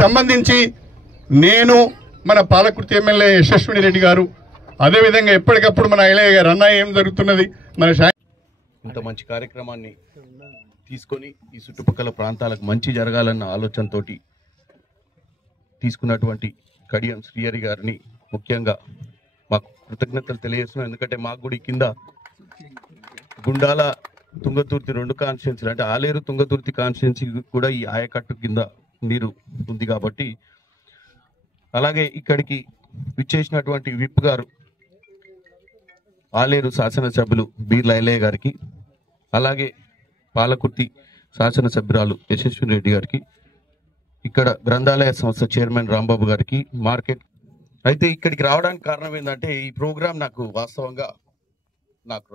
సంబంధించి నేను మన పాలకుర్తి ఎమ్మెల్యే యశస్విని రెడ్డి గారు అదేవిధంగా ఎప్పటికప్పుడు మన ఎల్ఏ గారు అన్న ఏం జరుగుతున్నది మన ఇంత మంచి కార్యక్రమాన్ని తీసుకొని ఈ చుట్టుపక్కల ప్రాంతాలకు మంచి జరగాలన్న ఆలోచనతోటి తీసుకున్నటువంటి కడియం శ్రీహరి గారిని ముఖ్యంగా మాకు కృతజ్ఞతలు తెలియజేస్తున్నాం. ఎందుకంటే మాకు కూడా కింద గుండాల తుంగతుర్తి 2 కాన్స్టిట్యున్సీలు అంటే ఆలేరు తుంగతుర్తి కాన్స్టిట్యున్సీ కూడా ఈ ఆయకట్టు కింద నీరు ఉంది కాబట్టి, అలాగే ఇక్కడికి విచ్చేసినటువంటి విప్ గారు ఆలేరు శాసనసభ్యులు బీర్ల ఎల్లయ్య గారికి, అలాగే పాలకుర్తి శాసనసభ్యురాలు యశస్విని రెడ్డి గారికి, ఇక్కడ గ్రంథాలయ సంస్థ చైర్మన్ రాంబాబు గారికి, మార్కెట్ అయితే ఇక్కడికి రావడానికి కారణం ఏంటంటే ఈ ప్రోగ్రాం నాకు వాస్తవంగా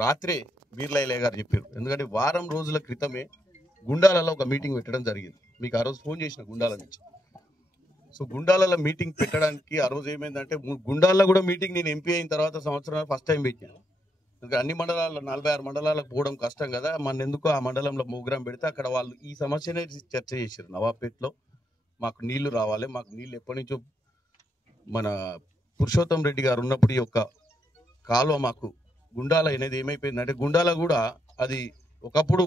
రాత్రే బీర్ల ఎల్లయ్య గారు చెప్పారు. ఎందుకంటే వారం రోజుల క్రితమే గుండాలలో ఒక మీటింగ్ పెట్టడం జరిగింది. మీకు ఆ రోజు ఫోన్ చేసిన గుండాల నుంచి. సో గుండాలలో మీటింగ్ పెట్టడానికి ఆ రోజు ఏమైందంటే గుండాల్లో కూడా మీటింగ్ నేను ఎంపీ అయిన తర్వాత సంవత్సరం ఫస్ట్ టైం పెట్టాను. ఎందుకంటే అన్ని మండలాల్లో 46 మండలాలకు పోవడం కష్టం కదా, మన ఎందుకు ఆ మండలంలో ప్రోగ్రాం పెడితే అక్కడ వాళ్ళు ఈ సమస్యనే చర్చ చేశారు. నవాబ్పేటలో మాకు నీళ్లు రావాలి, మాకు నీళ్ళు ఎప్పటి నుంచో మన పురుషోత్తం రెడ్డి గారు ఉన్నప్పుడు ఈ యొక్క కాలువ మాకు గుండాల అనేది ఏమైపోయిందంటే గుండాల కూడా అది ఒకప్పుడు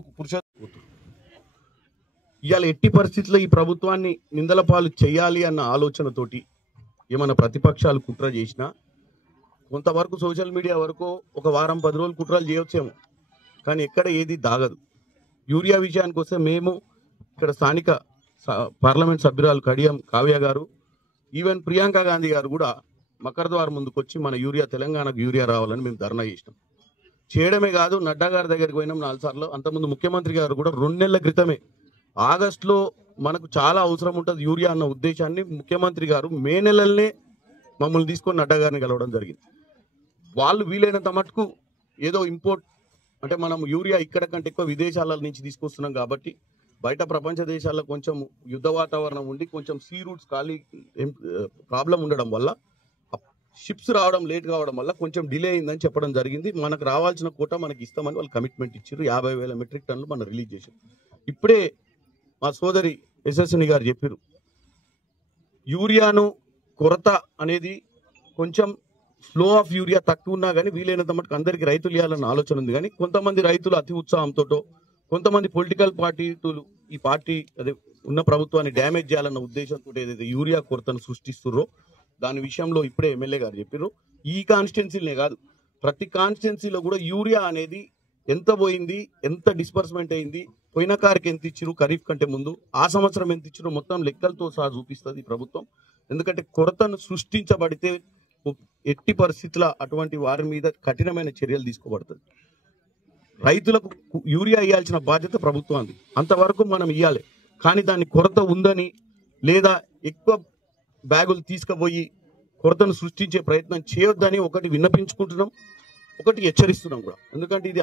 ఇవాళ ఎట్టి పరిస్థితుల్లో ఈ ప్రభుత్వాన్ని నిందల పాలు చేయాలి అన్న ఆలోచనతోటి ఏమైనా ప్రతిపక్షాలు కుట్ర చేసినా కొంతవరకు సోషల్ మీడియా వరకు ఒక వారం 10 రోజులు కుట్రలు చేయవచ్చేమో, కానీ ఎక్కడ ఏది దాగదు. యూరియా విషయానికి వస్తే మేము ఇక్కడ స్థానిక పార్లమెంట్ సభ్యురాలు కడియం కావ్య గారు, ఈవెన్ ప్రియాంక గాంధీ గారు కూడా మకర ద్వార్ ముందుకు వచ్చి మన యూరియా తెలంగాణకు యూరియా రావాలని మేము ధర్నా చేసినాం. చేయడమే కాదు, నడ్డా గారి దగ్గరికి పోయినాం 4 సార్లు. అంతకుముందు ముఖ్యమంత్రి గారు కూడా 2 నెలల క్రితమే ఆగస్టులో మనకు చాలా అవసరం ఉంటుంది యూరియా అన్న ఉద్దేశాన్ని ముఖ్యమంత్రి గారు మే నెలలనే మమ్మల్ని తీసుకొని నడ్డా గారిని కలవడం జరిగింది. వాళ్ళు వీలైనంత మటుకు ఏదో ఇంపోర్ట్ అంటే మనం యూరియా ఇక్కడ కంటే ఎక్కువ విదేశాల నుంచి తీసుకొస్తున్నాం కాబట్టి బయట ప్రపంచ దేశాల్లో కొంచెం యుద్ధ వాతావరణం ఉండి కొంచెం సీ రూట్స్ ఖాళీ ప్రాబ్లం ఉండడం వల్ల షిప్స్ రావడం లేట్ కావడం వల్ల కొంచెం డిలే అయిందని చెప్పడం జరిగింది. మనకు రావాల్సిన కోటా మనకి ఇస్తామని వాళ్ళు కమిట్మెంట్ ఇచ్చారు. 50,000 మెట్రిక్ టన్నులు మనం రిలీజ్ చేశారు. ఇప్పుడే మా సోదరి యశస్విని గారు చెప్పారు, యూరియాను కొరత అనేది కొంచెం ఫ్లో ఆఫ్ యూరియా తక్కువ ఉన్నా కానీ వీలైనంత మటుకు అందరికీ రైతులు ఇవ్వాలన్న ఆలోచన ఉంది. కానీ కొంతమంది రైతులు అతి ఉత్సాహంతో, కొంతమంది పొలిటికల్ పార్టీలు ఈ పార్టీ అదే ఉన్న ప్రభుత్వాన్ని డ్యామేజ్ చేయాలన్న ఉద్దేశంతో ఏదైతే యూరియా కొరతను సృష్టిస్తుర్రో దాని విషయంలో ఇప్పుడే ఎమ్మెల్యే గారు చెప్పారు. ఈ కాన్స్టిట్యున్సీలనే కాదు ప్రతి కాన్స్టిట్యున్సీలో కూడా యూరియా అనేది ఎంత పోయింది, ఎంత డిస్బర్స్మెంట్ అయింది, పోయిన కారికి ఎంత ఇచ్చిరు, ఖరీఫ్ కంటే ముందు ఆ సంవత్సరం ఎంత ఇచ్చిరు, మొత్తం లెక్కలతో సహా చూపిస్తుంది ప్రభుత్వం. ఎందుకంటే కొరతను సృష్టించబడితే ఎట్టి పరిస్థితుల అటువంటి వారి మీద కఠినమైన చర్యలు తీసుకోబడుతుంది. రైతులకు యూరియా ఇవ్వాల్సిన బాధ్యత ప్రభుత్వానికి, అంతవరకు మనం ఇవ్వాలి. కానీ దాని కొరత ఉందని లేదా ఎక్కువ బ్యాగులు తీసుకుపోయి కొరతను సృష్టించే ప్రయత్నం చేయొద్దని ఒకటి విన్నపించుకుంటున్నాం, ఒకటి హెచ్చరిస్తున్నాం కూడా. ఎందుకంటే ఇది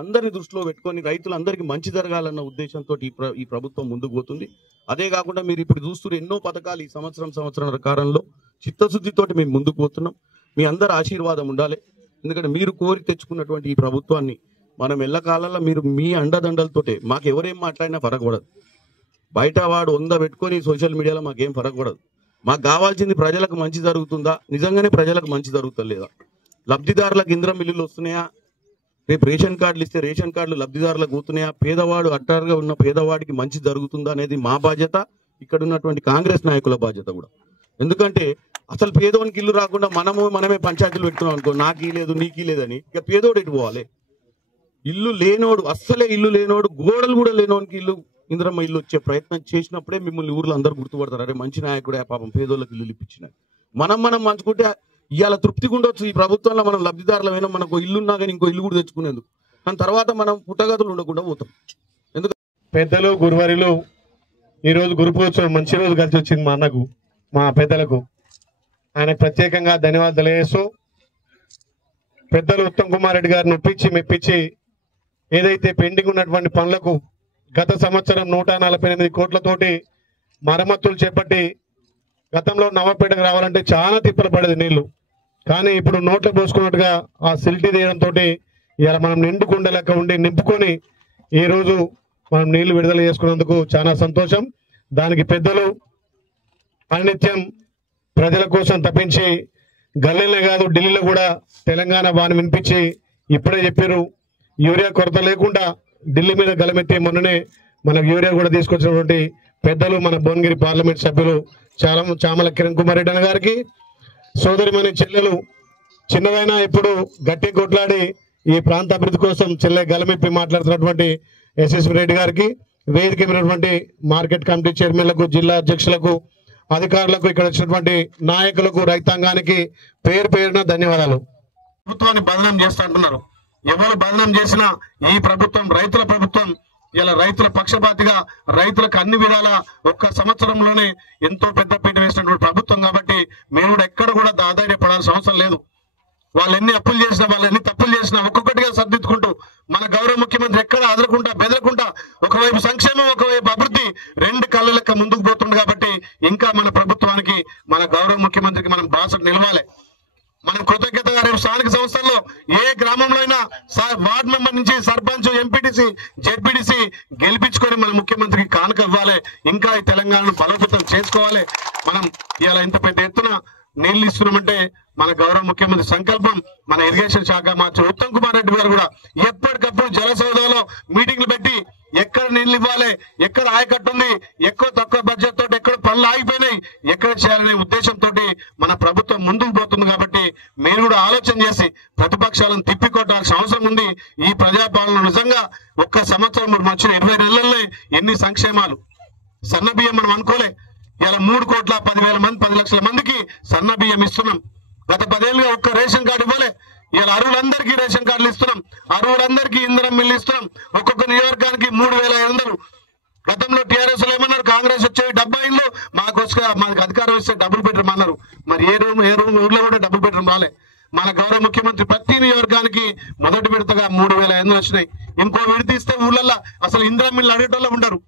అందరిని దృష్టిలో పెట్టుకొని రైతులందరికీ మంచి జరగాలన్న ఉద్దేశంతో ఈ ప్రభుత్వం ముందుకు పోతుంది. అదే కాకుండా మీరు ఇప్పుడు చూస్తున్న ఎన్నో పథకాలు ఈ సంవత్సరం కాలంలో చిత్తశుద్ధితోటి మేము ముందుకు పోతున్నాం. మీ అందరి ఆశీర్వాదం ఉండాలి. ఎందుకంటే మీరు కోరి తెచ్చుకున్నటువంటి ఈ ప్రభుత్వాన్ని మనం ఎల్లకాలంలో మీరు మీ అండదండలతోటే, మాకు ఎవరేం మాట్లాడినా ఫరకపడదు. బయట వాడు 100 పెట్టుకొని సోషల్ మీడియాలో మాకేం ఫరకపడదు. మాకు కావాల్సింది ప్రజలకు మంచి జరుగుతుందా, నిజంగానే ప్రజలకు మంచి జరుగుతలేదా, లబ్ధిదారులకు ఇంద్రం ఇల్లులు వస్తున్నాయా, రేపు రేషన్ కార్డులు ఇస్తే రేషన్ కార్డులు లబ్ధిదారులకు పోతున్నాయా, పేదవాడు అట్టారుగా ఉన్న పేదవాడికి మంచి జరుగుతుందా అనేది మా బాధ్యత, ఇక్కడ ఉన్నటువంటి కాంగ్రెస్ నాయకుల బాధ్యత కూడా. ఎందుకంటే అసలు పేదోనికి ఇల్లు రాకుండా మనమే పంచాయతీలు పెట్టుకున్నాం అనుకో, నాకు ఈ లేదు నీకు లేదని, ఇక పేదోడు ఎటు పోవాలి? ఇల్లు లేనోడు, అస్సలే ఇల్లు లేనోడు, గోడలు కూడా లేనోనికి ఇల్లు ఇంద్రమ్మ ఇల్లు వచ్చే ప్రయత్నం చేసినప్పుడే మిమ్మల్ని ఊర్లో అందరూ గుర్తుపడతారు, అరే మంచి నాయకుడే పాపం పేదోళ్ళకి ఇల్లు ఇప్పించిన. మనం మంచుకుంటే ఇవాళ తృప్తిగా ఉండొచ్చు. ఈ ప్రభుత్వంలో మనం లబ్ధిదారులమైనా మనకు ఇల్లున్నా కానీ ఇంకో ఇల్లు కూడా తెచ్చుకునేందుకు, దాని తర్వాత మనం పుట్టగతులు ఉండకుండా పోతాం. ఎందుకంటే పెద్దలు గురువారిలో ఈరోజు గురుపోత్సవం మంచి రోజు కలిసి వచ్చింది మా అన్నకు, మా పెద్దలకు. ఆయనకు ప్రత్యేకంగా ధన్యవాదాలు తెలియజేస్తూ, పెద్దలు ఉత్తమ్ కుమార్ రెడ్డి గారిని ఒప్పించి మెప్పించి ఏదైతే పెండింగ్ ఉన్నటువంటి పనులకు గత సంవత్సరం 148 కోట్లతోటి మరమ్మతులు చేపట్టి, గతంలో నవాపేటకు రావాలంటే చాలా తిప్పలు పడేది నీళ్లు, కానీ ఇప్పుడు నోట్లో పోసుకున్నట్టుగా ఆ సిల్టీ తీయడంతో ఇలా మనం నిండుకుండ లెక్క ఉండి నింపుకొని ఈరోజు మనం నీళ్లు విడుదల చేసుకున్నందుకు చాలా సంతోషం. దానికి పెద్దలు అనిత్యం ప్రజల కోసం తప్పించి గల్లీలో కాదు ఢిల్లీలో కూడా తెలంగాణ వాణి వినిపించి ఇప్పుడే చెప్పారు యూరియా కొరత లేకుండా ఢిల్లీ మీద గలమెత్తి మొన్ననే మనకు యూరియా కూడా తీసుకొచ్చినటువంటి పెద్దలు మన భువనగిరి పార్లమెంట్ సభ్యులు చామల కిరణ్ కుమార్ రెడ్డి గారికి సోదరిమణి చెల్లెలు చిన్నదైనా ఇప్పుడు గట్టి కొట్లాడి ఈ ప్రాంత అభివృద్ధి కోసం చెల్లె గలమెప్పి మాట్లాడుతున్నటువంటి ఎస్ఎస్ రెడ్డి గారికి వేదిక ఉన్నటువంటి మార్కెట్ కమిటీ చైర్మన్లకు జిల్లా అధ్యక్షులకు అధికారులకు ఇక్కడ వచ్చినటువంటి నాయకులకు రైతాంగానికి పేరు పేరున ధన్యవాదాలు. ప్రభుత్వాన్ని బదనాం చేస్తా అంటున్నారు. ఎవరు బదనాం చేసినా ఈ ప్రభుత్వం రైతుల ప్రభుత్వం. ఇలా రైతుల పక్షపాతిగా రైతులకు అన్ని విధాల ఒక్క సంవత్సరంలోనే ఎంతో పెద్ద పీట వేసినటువంటి ప్రభుత్వం కాబట్టి మీరు కూడా ఎక్కడ కూడా ఆధారపడాల్సిన అవసరం లేదు. వాళ్ళు ఎన్ని అప్పులు చేసినా వాళ్ళు ఎన్ని తప్పులు చేసినా ఒక్కొక్కటిగా సర్దిద్దుకుంటూ మన గౌరవ ముఖ్యమంత్రి ఎక్కడ అదరకుండా బెదరకుండా ఒకవైపు సంక్షేమం ఒకవైపు అభివృద్ధి రెండు కళ్ళ లెక్క ముందుకు పోతుంది కాబట్టి ఇంకా మన ప్రభుత్వానికి మన గౌరవ ముఖ్యమంత్రికి మనం బాసట నిలవాలి. మనం కృతజ్ఞతగా రేపు స్థానిక సంస్థల్లో ఏ గ్రామంలో అయినా వార్డు మెంబర్ నుంచి సర్పంచ్ ఎంపీటీసీ జెడ్పీటీసీ గెలిపించుకొని మన ముఖ్యమంత్రికి కానుక ఇవ్వాలి. ఇంకా ఈ తెలంగాణను బలోపేతం చేసుకోవాలి. మనం ఇలా ఇంత పెద్ద ఎత్తున నీళ్లు ఇస్తున్నామంటే మన గౌరవ ముఖ్యమంత్రి సంకల్పం. మన ఇరిగేషన్ శాఖ మంత్రి ఉత్తమ్ కుమార్ రెడ్డి గారు కూడా ఎప్పటికప్పుడు జల సౌదాలో మీటింగ్లు పెట్టి ఎక్కడ నీళ్లు ఇవ్వాలి, ఎక్కడ ఆయకట్టు ఉంది, ఎక్కువ తక్కువ బడ్జెట్ తోటి ఎక్కడ పనులు ఆగిపోయినాయి, ఎక్కడ చేయాలనే ఉద్దేశంతో మన ప్రభుత్వం ముందుకు పోతుంది. కాబట్టి మీరు కూడా ఆలోచన చేసి ప్రతిపక్షాలను తిప్పికొట్టాల్సిన అవసరం ఉంది. ఈ ప్రజాపాలన నిజంగా ఒక్క సంవత్సరం వచ్చిన 20 నెలల్లో ఎన్ని సంక్షేమాలు. సన్న బియ్యం మనం అనుకోలే, ఇలా 3,10,00,000 మందికి సన్న బియ్యం ఇస్తున్నాం. గత 10 ఏళ్ళుగా ఒక్క రేషన్ కార్డు ఇవ్వలే. ఇలా అరువులందరికీ రేషన్ కార్డులు ఇస్తున్నాం. అరువులందరికీ ఇంధనం మిల్లు ఇస్తున్నాం. ఒక్కొక్క నియోజకవర్గానికి 3,500. గతంలో టీఆర్ఎస్ లో ఏమన్నారు, కాంగ్రెస్ వచ్చే 70 ఇళ్ళు మాకు అధికారం ఇస్తే డబుల్ బెడ్రూమ్ అన్నారు. మరి ఏ ఊర్లో కూడా డబుల్ బెడ్రూమ్ రాలే. మన గౌరవ ముఖ్యమంత్రి ప్రతి నియోజకవర్గానికి మొదటి విడతగా 3,500 వచ్చినాయి. ఇంకో విడత ఇస్తే ఊళ్ళల్లో అసలు ఇంధనం మిల్లు అడిగేటోళ్ళు ఉండరు.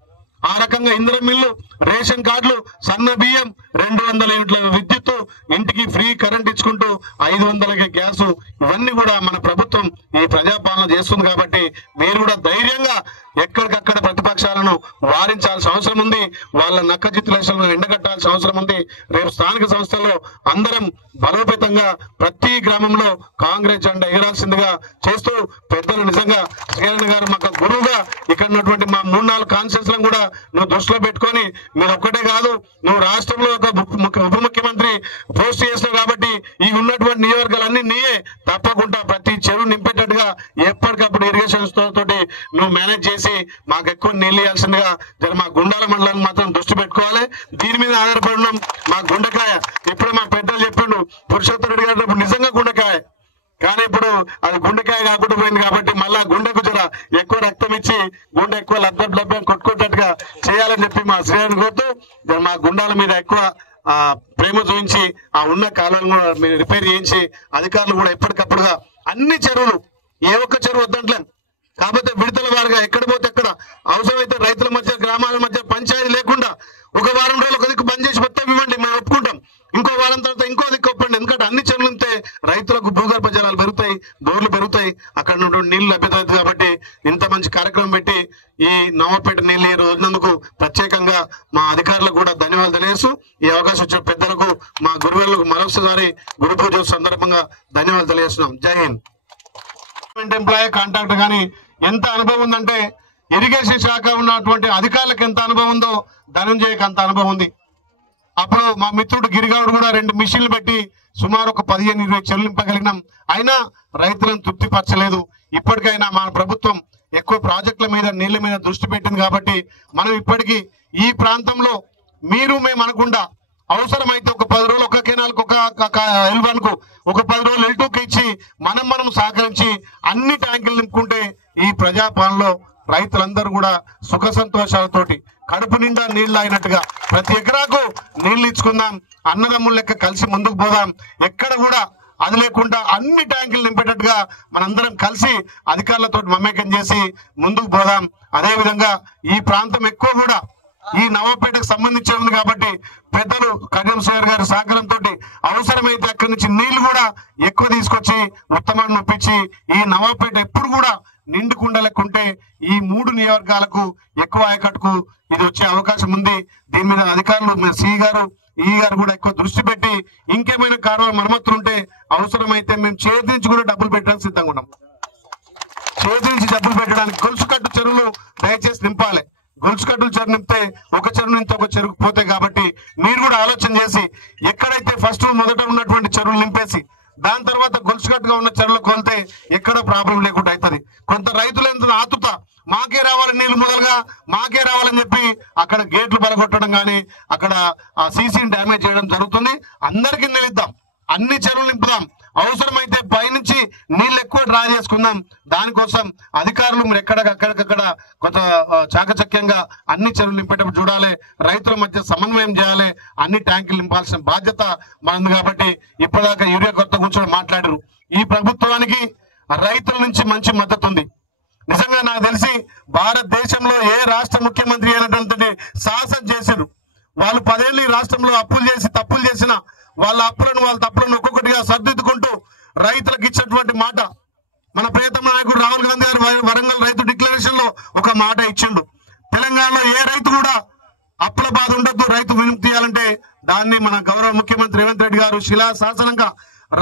ఆ రకంగా ఇంధనం మిల్లు, రేషన్ కార్డులు, సన్న బియ్యం, 200 యూనిట్ల విద్యుత్, ఇంటికి ఫ్రీ కరెంట్ ఇచ్చుకుంటూ 500కి గ్యాసు, ఇవన్నీ కూడా మన ప్రభుత్వం ఈ ప్రజాపాలన చేస్తుంది. కాబట్టి మీరు కూడా ధైర్యంగా ఎక్కడికక్కడ ప్రతిపక్షాలను వారించాల్సిన అవసరం ఉంది. వాళ్ళ నక్కజిత్తులను ఎండగట్టాల్సిన అవసరం ఉంది. రేపు స్థానిక సంస్థల్లో అందరం బలోపేతంగా ప్రతి గ్రామంలో కాంగ్రెస్ జెండా ఎగరాల్సిందిగా చేస్తూ పెద్దలు నిజంగా శ్రీహరి గారు మాకు గురువుగా ఇక్కడ ఉన్నటువంటి మా 3-4 కాన్స్టిట్యూన్సీలను కూడా నువ్వు దృష్టిలో పెట్టుకొని మీరు ఒక్కటే కాదు, నువ్వు రాష్ట్రంలో ఒక ఉప ముఖ్యమంత్రి పోస్ట్ చేస్తావు కాబట్టి ఈ ఉన్నటువంటి నియోజకవర్గాలన్నీ నీయే. తప్పకుండా ప్రతి చెరువు నింపేటట్టుగా ఎప్పటికప్పుడు ఇరిగేషన్ తోటి నువ్వు మేనేజ్ చేసి మాకు ఎక్కువ నీళ్ళు ఇవ్వాల్సిందిగా మా గుండాల మండలాన్ని మాత్రం దృష్టి పెట్టుకోవాలి. దీని మీద ఆధారపడి ఉన్నాం. మా గుండెకాయ ఇప్పుడు మా పెద్దలు చెప్పిండు, పురుషోత్తమ రెడ్డి గారు నిజంగా గుండెకాయ, కానీ ఇప్పుడు అది గుండెకాయ కాకుండా పోయింది కాబట్టి మళ్ళా గుండెకు జర ఎక్కువ రక్తం ఇచ్చి గుండె ఎక్కువ లభ్యం కొట్టుకున్నట్టుగా చేయాలని చెప్పి మా శ్రేణి కోరుతూ మా గుండాల మీద ఎక్కువ ప్రేమ చూపించి ఆ ఉన్న కాలువలను రిపేర్ చేయించి అధికారులు కూడా ఎప్పటికప్పుడుగా అన్ని చెరువులు, ఏ ఒక్క చెరువు వద్దంటలేం, కాకపోతే విడతల వారుగా ఎక్కడ పోతే ఎక్కడ అవసరమైతే రైతుల మధ్య గ్రామాల మధ్య పంచాయతీ లేకుండా ఒక వారం రోజులు ఒక దిక్కు బంద్ చేసి మొత్తం ఇవ్వండి, మేము ఒప్పుకుంటాం. ఇంకో వారం తర్వాత ఇంకో దిక్కు ఒప్పండి. ఎందుకంటే అన్ని చెరువులు ఉంటే రైతులకు భూగర్భ జలాలు పెరుగుతాయి, బోర్లు పెరుగుతాయి, అక్కడ ఉన్నటువంటి నీళ్లు లభ్యత అవుతుంది. కాబట్టి ఇంత మంచి కార్యక్రమం పెట్టి ఈ నవాపేట నీళ్ళు ఈ రోజునందుకు ప్రత్యేకంగా మా అధికారులకు కూడా ధన్యవాదాలు తెలియజేస్తూ ఈ అవకాశం వచ్చిన పెద్దలకు మా గురువులకు మరొకసారి గురు పూజ సందర్భంగా ధన్యవాదాలు తెలియజేస్తున్నాం. జై హింద్. ఎంప్లాయీ కాంట్రాక్టర్ కానీ ఎంత అనుభవం ఉందంటే ఇరిగేషన్ శాఖ ఉన్నటువంటి అధికారులకు ఎంత అనుభవం ఉందో ధనంజయకి అంత అనుభవం ఉంది. అప్పుడు మా మిత్రుడు గిరిగాడు కూడా 2 మిషన్లు పెట్టి సుమారు ఒక 15-20 చెల్లింపగలిగినాం. అయినా రైతులను తృప్తిపరచలేదు. ఇప్పటికైనా మన ప్రభుత్వం ఎక్కువ ప్రాజెక్టుల మీద నీళ్ల మీద దృష్టి పెట్టింది కాబట్టి మనం ఇప్పటికీ ఈ ప్రాంతంలో మీరు మేము అనకుండా అవసరమైతే ఒక 10 రోజులు ఒక కెనాల్కు ఒక L1కు ఒక 10 రోజులు L2కి ఇచ్చి మనం సహకరించి అన్ని ట్యాంకులు నింపుకుంటే ఈ ప్రజాపాలనలో రైతులందరూ కూడా సుఖ సంతోషాలతోటి కడుపు నిండా నీళ్లు అయినట్టుగా ప్రతి ఎకరాకు నీళ్లు ఇచ్చుకుందాం, అన్నదమ్ముల లెక్క కలిసి ముందుకు పోదాం. ఎక్కడ కూడా అది లేకుండా అన్ని ట్యాంకులు నింపేటట్టుగా మనందరం కలిసి అధికారులతో మమేకం చేసి ముందుకు పోదాం. అదేవిధంగా ఈ ప్రాంతం ఎక్కువ కూడా ఈ నవాపేటకు సంబంధించి ఉంది కాబట్టి పెద్దలు కడియం సార్ గారి సహకారంతో అవసరమైతే అక్కడి నుంచి నీళ్లు కూడా ఎక్కువ తీసుకొచ్చి ఉత్తమాన్ని ఒప్పించి ఈ నవాపేట ఎప్పుడు కూడా నిండుకుండా లెక్కుంటే ఈ 3 నియోజకవర్గాలకు ఎక్కువ ఆయకట్టుకు ఇది వచ్చే అవకాశం ఉంది. దీని మీద అధికారులు సి గారు ఈ గారు కూడా ఎక్కువ దృష్టి పెట్టి ఇంకేమైనా కాలువల మరమ్మతులు ఉంటే అవసరమైతే మేము చేతి నుంచి కూడా డబ్బులు పెట్టడానికి సిద్ధంగా ఉన్నాం. చేతి నుంచి డబ్బులు పెట్టడానికి గొలుసుకట్టు చెరువులు దయచేసి నింపాలి. గొలుసుకట్టులు చెరువు నింపితే ఒక చెరువు నుంచి ఒక చెరువు పోతాయి. కాబట్టి మీరు కూడా ఆలోచన చేసి ఎక్కడైతే ఫస్ట్ మొదట ఉన్నటువంటి చెరువులు నింపేసి దాని తర్వాత గొలుసుకట్టుగా ఉన్న చెరువులకు వెళ్తే ఎక్కడ ప్రాబ్లం లేకుండా అవుతుంది. కొంత రైతులు ఎంత ఆతుత మాకే రావాలి నీళ్లు మొదలుగా మాకే రావాలని చెప్పి అక్కడ గేట్లు పలగొట్టడం కానీ అక్కడ ఆ సీసీని డ్యామేజ్ చేయడం జరుగుతుంది. అందరికీ నిలుద్దాం, అన్ని చెరువులు నింపుదాం, అవసరమైతే పైనుంచి నీళ్ళు ఎక్కువ డ్రా చేసుకుందాం. దానికోసం అధికారులు మీరు ఎక్కడికక్కడ కొంత చాకచక్యంగా అన్ని చెరువులు నింపేటప్పుడు చూడాలి, రైతుల మధ్య సమన్వయం చేయాలి, అన్ని ట్యాంకులు నింపాల్సిన బాధ్యత మనది. కాబట్టి ఇప్పటిదాకా యూరియా కొత్త కూర్చొని మాట్లాడారు. ఈ ప్రభుత్వానికి రైతుల నుంచి మంచి మద్దతు ఉంది. నిజంగా నాకు తెలిసి భారతదేశంలో ఏ రాష్ట్ర ముఖ్యమంత్రి అయినటువంటి సాహసం చేశారు. వాళ్ళు 10 ఏళ్ళు ఈ రాష్ట్రంలో అప్పులు చేసి తప్పులు చేసిన వాళ్ళ తప్పులను ఒక్కొక్కటిగా సర్దిద్దుకుంటూ రైతులకు ఇచ్చినటువంటి మాట మన ప్రియతమ నాయకుడు రాహుల్ గాంధీ గారు వరంగల్ రైతు డిక్లరేషన్ లో ఒక మాట ఇచ్చిండు. తెలంగాణలో ఏ రైతు కూడా అప్పుల బాధ ఉండొద్దు, రైతు విముక్తి చేయాలంటే దాన్ని మన గౌరవ ముఖ్యమంత్రి రేవంత్ రెడ్డి గారు శిలాశాసనంగా,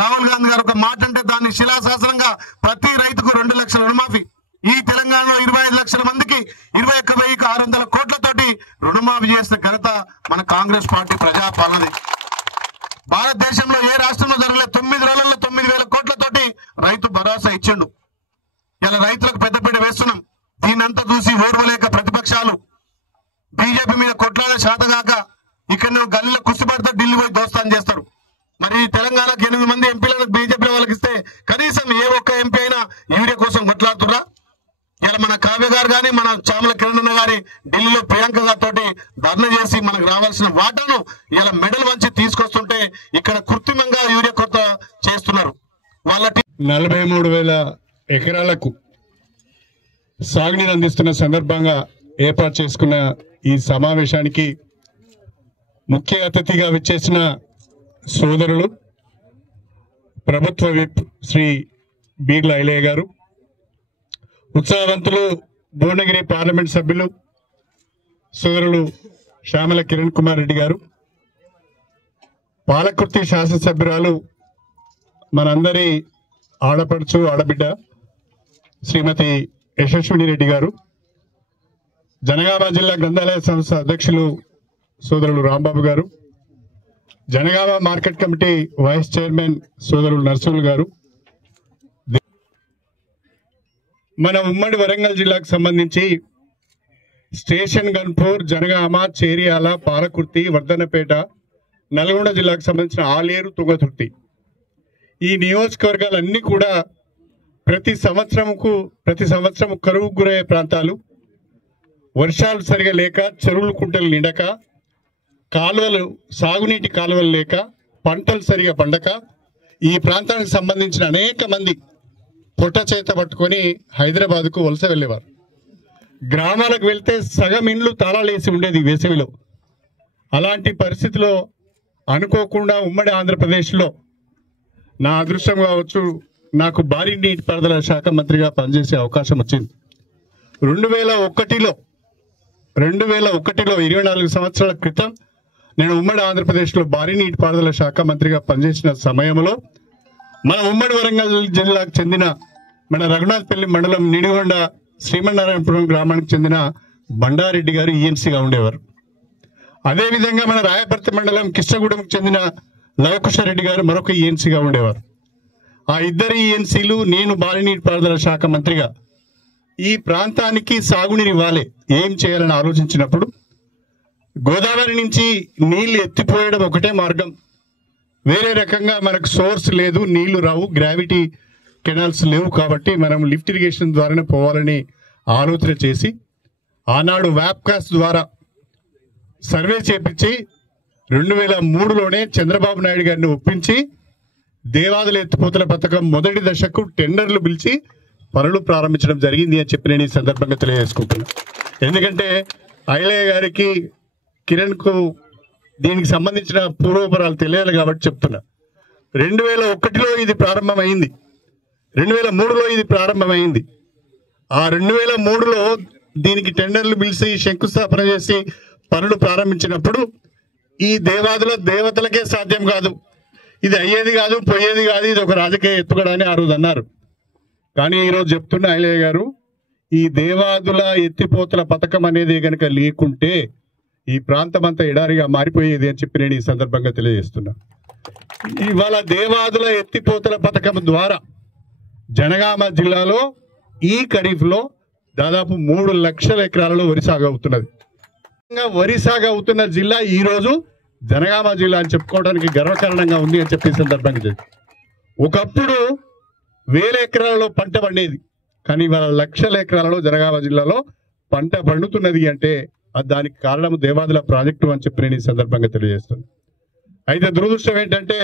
రాహుల్ గాంధీ గారు ఒక మాట అంటే దాన్ని శిలాశాసనంగా ప్రతి రైతుకు 2 లక్షల రుణమాఫీ. ఈ తెలంగాణలో 25 లక్షల మందికి 21,600 కోట్లతోటి రుణమాఫీ చేసిన ఘనత మన కాంగ్రెస్ పార్టీ ప్రజాపాలనది. భారతదేశంలో ఏ రాష్ట్రంలో జరగలేదు. 9 రోజుల్లో 9,000 కోట్లతోటి రైతు భరోసా ఇచ్చిండు. ఇలా రైతులకు పెద్దపీట వేస్తున్నాం. దీన్నంతా చూసి ఓర్వలేక ప్రతిపక్షాలు బీజేపీ మీద కొట్లాడే శాతగాక ఇక్కడ గల్లీలో కుస్తీపడితే ఢిల్లీ పోయి దోస్తాన్ చేస్తారు. మరి తెలంగాణకు 8 మంది ఎంపీలను బీజేపీ వాళ్ళకి ఇస్తే కనీసం ఏ ఒక్క ఎంపీ అయినా యూరియా కోసం కొట్లాడుతురా? ఇలా మన కావ్య గారు కానీ మన చామల కిరణ్ గారి ఢిల్లీలో ప్రియాంక గారితో ధర్నా చేసి మనకు రావాల్సిన వాటాను ఇలా మెడల్ వంచి తీసుకొస్తుంటే ఇక్కడ కృత్రిమంగా యూరియా కొత్త చేస్తున్నారు. వాళ్ళ 43,000 ఎకరాలకు సాగునీరు అందిస్తున్న సందర్భంగా ఏర్పాటు చేసుకున్న ఈ సమావేశానికి ముఖ్య అతిథిగా విచ్చేసిన సోదరులు ప్రభుత్వ విప్ శ్రీ బీర్ల ఐలయ్య గారు, ఉత్సాహవంతులు భువనగిరి పార్లమెంట్ సభ్యులు సోదరులు శ్యామల కిరణ్ కుమార్ రెడ్డి గారు, పాలకుర్తి శాసనసభ్యురాలు మనందరి ఆడపడుచు ఆడబిడ్డ శ్రీమతి యశస్విని రెడ్డి గారు, జనగామ జిల్లా గ్రంథాలయ సంస్థ అధ్యక్షులు సోదరులు రాంబాబు గారు, Janagama market committee vice chairman సోదరులు నర్సులు గారు, మన ఉమ్మడి వరంగల్ జిల్లాకు సంబంధించి స్టేషన్ గన్పూర్, జనగామ, చేరియాల, పాలకుర్తి, వర్ధన్నపేట, నల్గొండ జిల్లాకు సంబంధించిన ఆలేరు, తుంగతుర్తి ఈ నియోజకవర్గాలన్నీ కూడా ప్రతి సంవత్సరం కరువుకు గురయ్యే ప్రాంతాలు. వర్షాలు సరిగా లేక, చెరువులు కుంటలు నిండక, కాలువలు సాగునీటి కాలువలు లేక, పంటలు సరిగా పండక ఈ ప్రాంతానికి సంబంధించిన అనేక మంది పొట్ట చేత పట్టుకొని హైదరాబాద్కు వలస వెళ్ళేవారు. గ్రామాలకు వెళ్తే సగం ఇండ్లు తాళాలేసి ఉండేది వేసవిలో. అలాంటి పరిస్థితిలో అనుకోకుండా ఉమ్మడి ఆంధ్రప్రదేశ్లో నా అదృష్టం కావచ్చు, నాకు భారీ నీటిపారుదల శాఖ మంత్రిగా పనిచేసే అవకాశం వచ్చింది. 2001లో 24 సంవత్సరాల క్రితం నేను ఉమ్మడి ఆంధ్రప్రదేశ్లో భారీ నీటిపారుదల శాఖ మంత్రిగా పనిచేసిన సమయంలో మన ఉమ్మడి వరంగల్ జిల్లాకు చెందిన మన రఘునాథ్పల్లి మండలం నిడిగొండ శ్రీమన్నారాయణపురం గ్రామానికి చెందిన బండారెడ్డి గారు ఈఎన్సీగా ఉండేవారు. అదేవిధంగా మన రాయపర్తి మండలం కిష్టగూడెంకు చెందిన లవకుశారెడ్డి గారు మరొక ఈఎన్సీగా ఉండేవారు. ఆ ఇద్దరు ఈఎన్సీలు, నేను భారీ నీటిపారుదల శాఖ మంత్రిగా ఈ ప్రాంతానికి సాగునీరు ఇవ్వాలి, ఏం చేయాలని ఆలోచించినప్పుడు గోదావరి నుంచి నీళ్లు ఎత్తిపోయడం ఒకటే మార్గం. వేరే రకంగా మనకు సోర్స్ లేదు, నీళ్లు రావు, గ్రావిటీ కెనాల్స్ లేవు. కాబట్టి మనం లిఫ్ట్ ఇరిగేషన్ ద్వారానే పోవాలని ఆలోచన చేసి ఆనాడు వ్యాప్కాస్ట్ ద్వారా సర్వే చేపించి 2003లోనే చంద్రబాబు నాయుడు గారిని ఒప్పించి దేవాదుల ఎత్తిపోతల పథకం మొదటి దశకు టెండర్లు పిలిచి పనులు ప్రారంభించడం జరిగింది అని చెప్పి నేను ఈ సందర్భంగా తెలియజేసుకుంటున్నా. ఎందుకంటే ఐలయ్య గారికి, కిరణ్కు దీనికి సంబంధించిన పూర్వపరాలు తెలియాలి కాబట్టి చెప్తున్నా. 2001లో ఇది ప్రారంభమైంది, 2003లో ఇది ప్రారంభమైంది. ఆ 2003లో దీనికి టెండర్లు పిలిచి శంకుస్థాపన చేసి పనులు ప్రారంభించినప్పుడు ఈ దేవాదుల దేవతలకే సాధ్యం కాదు, ఇది అయ్యేది కాదు, పోయేది కాదు, ఇది ఒక రాజకీయ ఎత్తుగడ అని ఆ రోజు అన్నారు. కానీ ఈరోజు చెప్తున్న ఐలయ్య గారు, ఈ దేవాదుల ఎత్తిపోతల పథకం అనేది కనుక లేకుంటే ఈ ప్రాంతం అంతా ఎడారిగా మారిపోయేది అని చెప్పి నేను ఈ సందర్భంగా తెలియజేస్తున్నా. ఇవాళ దేవాదుల ఎత్తిపోతల పథకం ద్వారా జనగామ జిల్లాలో ఈ ఖరీఫ్లో దాదాపు 3 లక్షల ఎకరాలలో వరి సాగు అవుతున్నది. వరి సాగు అవుతున్న జిల్లా ఈ రోజు జనగామ జిల్లా అని చెప్పుకోవడానికి గర్వకారణంగా ఉంది అని చెప్పి సందర్భంగా. ఒకప్పుడు 1000 ఎకరాలలో పంట పండేది, కానీ ఇవాళ లక్షల ఎకరాలలో జనగామ జిల్లాలో పంట పండుతున్నది అంటే దానికి కారణం దేవాదుల ప్రాజెక్టు అని చెప్పి నేను ఈ సందర్భంగా తెలియజేస్తున్నాను. అయితే దురదృష్టం ఏంటంటే